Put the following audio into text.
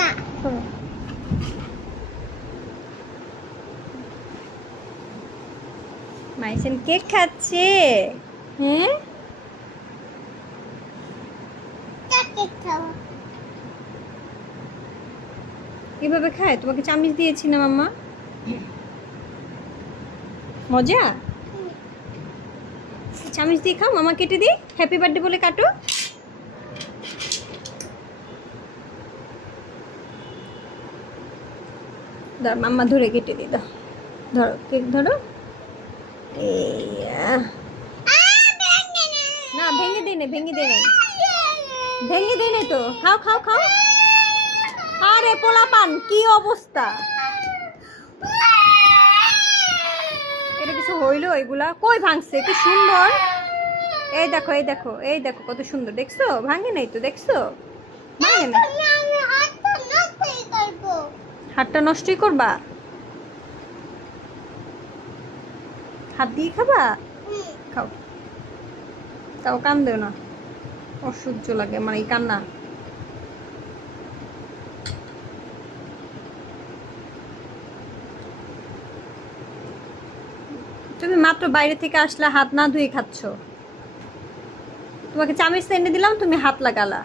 না। মাইসেন কেক খাচ্ছে। হ্যাঁ, কেক খাও। কিভাবে খায়? তোমাকে চামচ দিয়েছি না মাম্মা? মজা। চামচ দিয়ে খাও, মামা কেটে দিই। হ্যাপি বার্থডে বলে কাটো। দাও, মাম্মা ধরে কেটে দিই। দাও, ধরো কেক ধরো। এই না, ভেঙে দিই না, ভেঙে দিই নাই, ভেঙে দিই নাই তো। খাও খাও খাও। আরে পোলাপান, কি অবস্থা! এটা কিছু হইলো? এগুলা কই ভাঙছে? কি সুন্দর! এই দেখো, এই দেখো, এই দেখো কত সুন্দর, দেখছো? ভাঙে নাই তো, দেখছো? ভাঙে না। আমি হাতটা নষ্টই করবো। হাতটা নষ্টই করবা? হাত দিয়ে খাবা? খাও। তাও কান দেও না, অসহ্য লাগে মানে এই কান্না। তুমি মাত্র বাইরে থেকে আসলে হাত না ধুয়ে খাচ্ছ। তোমাকে চামচ এনে দিলাম, তুমি হাত লাগালা।